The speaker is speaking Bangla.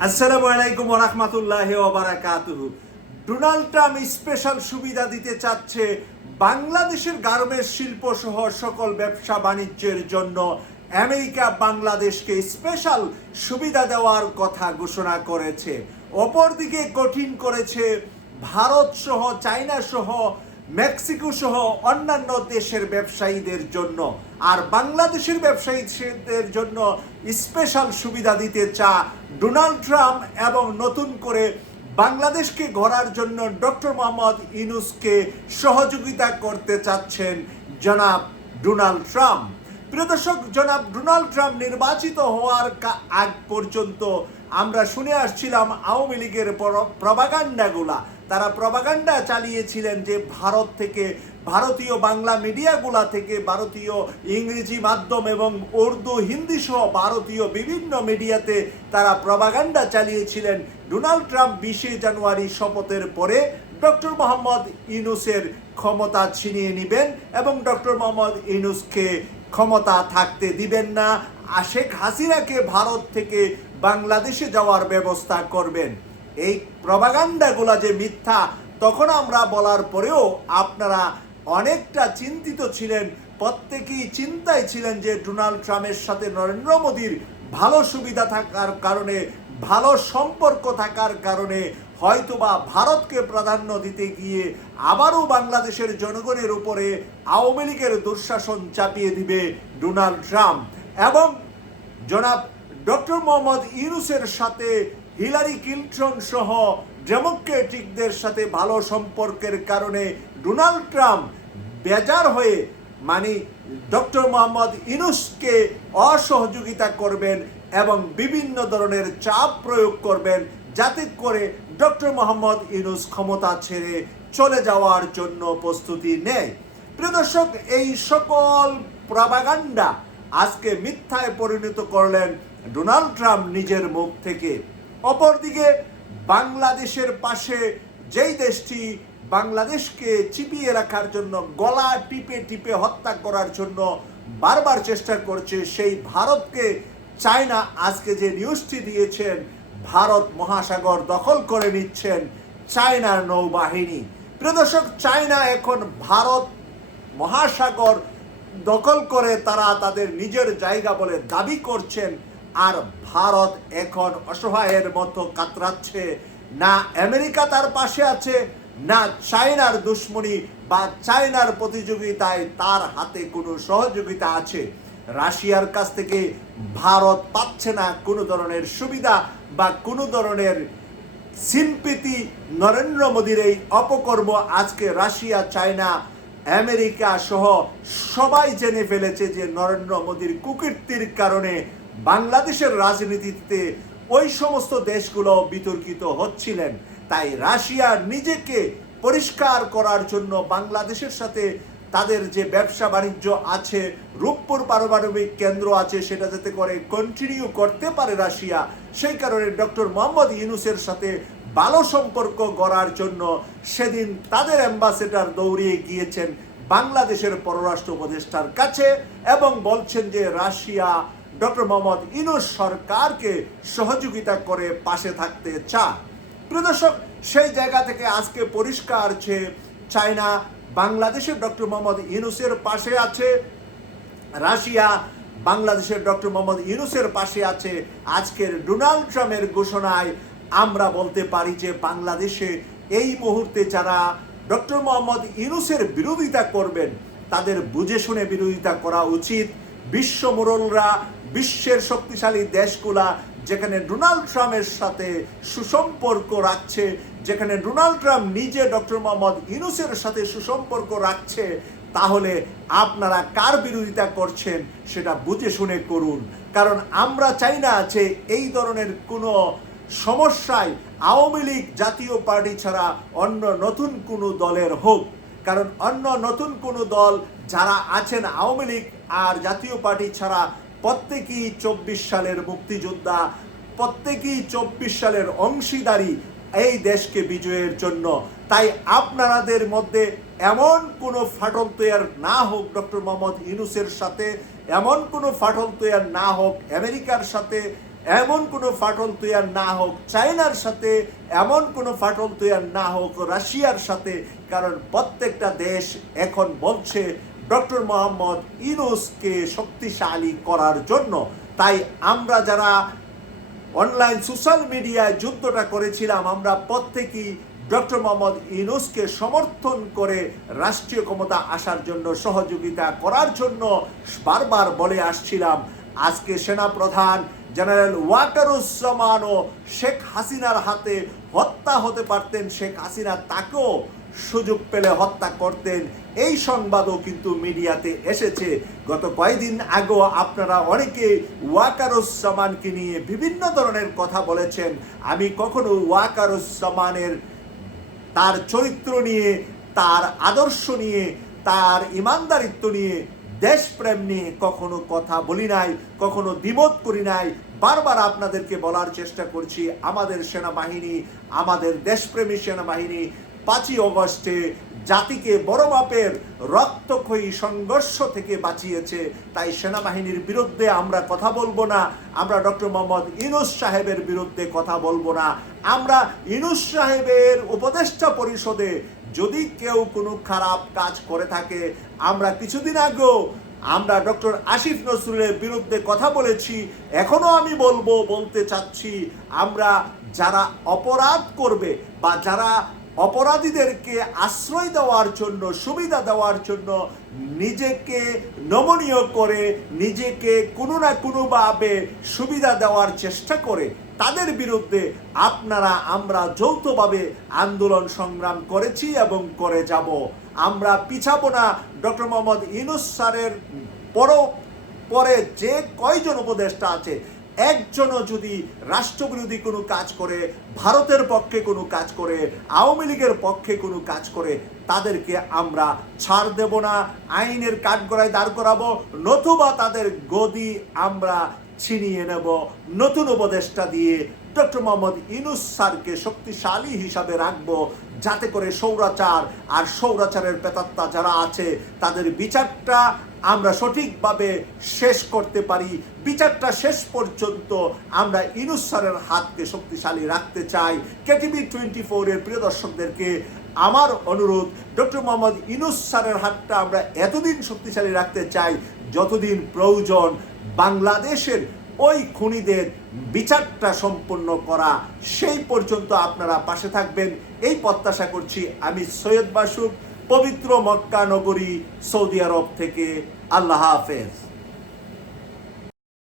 আসসালামু আলাইকুম রহমতুল্লাহ ওবারাকাতুহু ডোনাল্ড ট্রাম্প স্পেশাল সুবিধা দিতে চাচ্ছে বাংলাদেশের গার্মেন্টস শিল্প সহ সকল ব্যবসা বাণিজ্যের জন্য। আমেরিকা বাংলাদেশকে স্পেশাল সুবিধা দেওয়ার কথা ঘোষণা করেছে। অপরদিকে কঠিন করেছে ভারত সহ, চায়না সহ মেক্সিকো সহ অন্যান্য দেশের ব্যবসায়ীদের জন্য আর বাংলাদেশের ব্যবসায়ীদের জন্য স্পেশাল সুবিধা দিতে চা ডোনাল্ড ট্রাম্প এবং নতুন করে বাংলাদেশকে গড়ার জন্য ডক্টর মোহাম্মদ ইনুসকে সহযোগিতা করতে চাচ্ছেন জনাব ডোনাল্ড ট্রাম্প। প্রিয় দর্শক, জনাব ডোনাল্ড ট্রাম্প নির্বাচিত হওয়ার আগ পর্যন্ত আমরা শুনে আসছিলাম আওয়ামী লীগের প্রবাগান্ডাগুলা। তারা প্রবাগান্ডা চালিয়েছিলেন যে ভারত থেকে, ভারতীয় বাংলা মিডিয়াগুলা থেকে ভারতীয় ইংরেজি মাধ্যম এবং উর্দু, হিন্দি সহ ভারতীয় বিভিন্ন মিডিয়াতে তারা প্রবাগান্ডা চালিয়েছিলেন। ডোনাল্ড ট্রাম্প বিশে জানুয়ারি শপথের পরে ডক্টর মোহাম্মদ ইউনুসের ক্ষমতা ছিনিয়ে নেবেন এবং ডক্টর মোহাম্মদ ইউনুসকে ক্ষমতা থাকতে দিবেন না। শেখ হাসিনাকে ভারত থেকে বাংলাদেশে যাওয়ার ব্যবস্থা করবেন। এই প্রবাগান্ডাগুলা যে মিথ্যা, তখন আমরা বলার পরেও আপনারা অনেকটা চিন্তিত ছিলেন, প্রত্যেকেই চিন্তায় ছিলেন যে ডোনাল্ড ট্রাম্পের সাথে নরেন্দ্র মোদীর ভালো সুবিধা থাকার কারণে, ভালো সম্পর্ক থাকার কারণে হয়তোবা ভারতকে প্রাধান্য দিতে গিয়ে আবারও বাংলাদেশের জনগণের উপরে আওয়ামী লীগের দুঃশাসন চাপিয়ে দিবে ডোনাল্ড ট্রাম্প। এবং জনাব ডক্টর মোহাম্মদ ইউনুসের সাথে হিলারি ক্লিন্টন সহ ডেমোক্রেটিকদের সাথে ভালো সম্পর্কের কারণে ডোনাল্ড ট্রাম্প বেজার হয়ে মানে ডক্টর মোহাম্মদ ইনুসকে অসহযোগিতা করবেন এবং বিভিন্ন ধরনের চাপ প্রয়োগ করবেন যাতে করে ডক্টর মোহাম্মদ ইনুস ক্ষমতা ছেড়ে চলে যাওয়ার জন্য প্রস্তুতি নেয়। প্রদর্শক এই সকল প্রবাগান্ডা আজকে মিথ্যায় পরিণত করলেন ডোনাল্ড ট্রাম্প নিজের মুখ থেকে। অপরদিকে বাংলাদেশের পাশে যেই দেশটি বাংলাদেশকে চিপিয়ে রাখার জন্য গলা টিপে টিপে হত্যা করার জন্য বারবার চেষ্টা করছে, সেই ভারতকে চায়না আজকে যে নিউজটি দিয়েছেন, ভারত মহাসাগর দখল করে নিচ্ছেন চায়নার নৌবাহিনী। প্রিয় দর্শক, চায়না এখন ভারত মহাসাগর দখল করে তারা তাদের নিজের জায়গা বলে দাবি করছেন। আর ভারত এখন অসহায়ের মতো কাতরাচ্ছে। না আমেরিকা তার পাশে আছে, না চায়নার দুশ্মনী বা চায়নার প্রতিযোগিতায় তার হাতে কোনো সহযোগিতা আছে। রাশিয়ার কাছ থেকে ভারত পাচ্ছে না কোনো ধরনের সুবিধা বা কোনো ধরনের সিম্পিতি নরেন্দ্র মোদীর এই অপকর্ম আজকে রাশিয়া, চায়না, আমেরিকা সহ সবাই জেনে ফেলেছে যে নরেন্দ্র মোদীর কুকীর্তির কারণে বাংলাদেশের রাজনীতিতে ওই সমস্ত দেশগুলো বিতর্কিত হচ্ছিলেন। তাই রাশিয়া নিজেকে পরিষ্কার করার জন্য বাংলাদেশের সাথে তাদের যে ব্যবসা বাণিজ্য আছে, রূপপুর পারমাণবিক কেন্দ্র আছে, সেটা যাতে করে কন্টিনিউ করতে পারে রাশিয়া, সেই কারণে ডক্টর মোহাম্মদ ইউনুসের সাথে ভালো সম্পর্ক গড়ার জন্য সেদিন তাদের অ্যাম্বাসেডার দৌড়িয়ে গিয়েছেন বাংলাদেশের পররাষ্ট্র উপদেষ্টার কাছে এবং বলছেন যে রাশিয়া ডক্টর মোহাম্মদ ইনুস সরকারকে সহযোগিতা করে পাশে থাকতে চায় প্রিয় দর্শক, সেই জায়গা থেকে আজকে পরিষ্কার যে চায়না বাংলাদেশের ডক্টর মোহাম্মদ ইউনুসের পাশে আছে, রাশিয়া বাংলাদেশের ডক্টর মোহাম্মদ ইউনুসের পাশে আছে আজকের ডোনাল্ড ট্রাম্পের ঘোষণায় আমরা বলতে পারি যে বাংলাদেশে এই মুহূর্তে যারা ডক্টর মোহাম্মদ ইউনুসের বিরোধিতা করবেন, তাদের বুঝে শুনে বিরোধিতা করা উচিত। বিশ্ব মোড়লরা বিশ্বের শক্তিশালী দেশগুলা যেখানে ডোনাল্ড ট্রাম্পের সাথে সুসম্পর্ক রাখছে, যেখানে ডোনাল্ড ট্রাম্প নিজে ডক্টর মোহাম্মদ ইউনুসের সাথে সুসম্পর্ক রাখছে, তাহলে আপনারা কার বিরোধিতা করছেন সেটা বুঝে শুনে করুন। কারণ আমরা চাই না যে এই ধরনের কোনো সমস্যায় আওয়ামী লীগ জাতীয় পার্টি ছাড়া অন্য নতুন কোনো দলের হোক। কারণ অন্য নতুন কোনো দল যারা আছেন আওয়ামী লীগ আর জাতীয় পার্টি ছাড়া প্রত্যেকেই চব্বিশ সালের মুক্তিযোদ্ধা, প্রত্যেকেই চব্বিশ সালের অংশীদারি এই দেশকে বিজয়ের জন্য। তাই আপনাদের মধ্যে এমন কোনো ফাটল তৈয়ার না হোক, ডক্টর মোহাম্মদ ইউনুসের সাথে, এমন কোনো ফাটল তৈয়ার না হোক, আমেরিকার সাথে, এমন কোনো ফাটল তৈয়ার না হোক, চায়নার সাথে, এমন কোনো ফাটল তৈয়ার না হোক, রাশিয়ার সাথে, কারণ প্রত্যেকটা দেশ এখন বলছে ডক্টর মোহাম্মদ ইউনুসকে শক্তিশালী করার জন্য। তাই আমরা যারা অনলাইন সোশ্যাল মিডিয়ায় যুদ্ধটা করেছিলাম, আমরা প্রত্যেকেই ডক্টর মোহাম্মদ ইউনুসকে সমর্থন করে রাষ্ট্রীয় ক্ষমতা আসার জন্য, সহযোগিতা করার জন্য বারবার বলে আসছিলাম। আজকে সেনাপ্রধান জেনারেল ওয়াকারুজ্জামানও শেখ হাসিনার হাতে হত্যা হতে পারতেন। শেখ হাসিনা তাকেও সুযোগ পেলে হত্যা করতেন। এই সংবাদও কিন্তু মিডিয়াতে এসেছে। গত কয়েকদিন আগেও আপনারা অনেকে ওয়াকারুজ্জামানকে নিয়ে বিভিন্ন ধরনের কথা বলেছেন। আমি কখনো ওয়াকারুজ্জামানের তার চরিত্র নিয়ে, তার আদর্শ নিয়ে, তার ইমানদারিত্ব নিয়ে, দেশপ্রেম নিয়ে কখনো কথা বলি নাই, কখনো দ্বিমত করি নাই। বারবার আপনাদেরকে বলার চেষ্টা করছি, আমাদের সেনাবাহিনী, আমাদের দেশপ্রেমী সেনাবাহিনী পাঁচই অগস্টে জাতিকে বড় মাপের রক্তক্ষয়ী সংঘর্ষ থেকে বাঁচিয়েছে। তাই সেনাবাহিনীর বিরুদ্ধে আমরা কথা বলব না, আমরা ডক্টর মোহাম্মদ ইনুস সাহেবের বিরুদ্ধে কথা বলব না। আমরা ইনুস সাহেবের উপদেষ্টা পরিষদে যদি কেউ কোনো খারাপ কাজ করে থাকে, আমরা কিছুদিন আগেও আমরা ডক্টর আসিফ নজরুলের বিরুদ্ধে কথা বলেছি, এখনও আমি বলব, বলতে চাচ্ছি, আমরা যারা অপরাধ করবে বা যারা অপরাধীদেরকে আশ্রয় দেওয়ার জন্য, সুবিধা দেওয়ার জন্য নিজেকে নমনীয় করে, নিজেকে কোনো না কোনোভাবে সুবিধা দেওয়ার চেষ্টা করে, তাদের বিরুদ্ধে আপনারা আমরা যৌথভাবে আন্দোলন সংগ্রাম করেছি এবং করে যাব। আমরা পিছাবো না। ডক্টর মোহাম্মদ ইনুস স্যারের পর পরে যে কয়জন উপদেষ্টা আছে একজনও যদি রাষ্ট্রবিরোধী কোনো কাজ করে, ভারতের পক্ষে কোনো কাজ করে, আওয়ামী লীগের পক্ষে কোনো কাজ করে, তাদেরকে আমরা ছাড় দেব না, আইনের কাঠগড়ায় দাঁড় করাবো, নতুবা তাদের গদি আমরা ছিনিয়ে নেব। নতুন উপদেষ্টা দিয়ে ডক্টর মোহাম্মদ ইনুস স্যারকে শক্তিশালী হিসাবে রাখব, যাতে করে সৌরাচার আর সৌরাচারের পেতাত্তা যারা আছে, তাদের বিচারটা আমরা সঠিকভাবে শেষ করতে পারি। বিচারটা শেষ পর্যন্ত আমরা ইনুস স্যারের হাতকে শক্তিশালী রাখতে চাই। কেটিভি টোয়েন্টি ফোরের প্রিয় দর্শকদেরকে আমার অনুরোধ, ডক্টর মোহাম্মদ ইনুস স্যারের হাতটা আমরা এতদিন শক্তিশালী রাখতে চাই, যতদিন প্রয়োজন বাংলাদেশের ওই খুনিদের বিচারটা সম্পন্ন করা, সেই পর্যন্ত আপনারা পাশে থাকবেন। এই প্রত্যাশা করছি আমি সৈয়দ বাসুক পবিত্র মক্কা নগরী সৌদি আরব থেকে। আল্লাহ হাফেজ।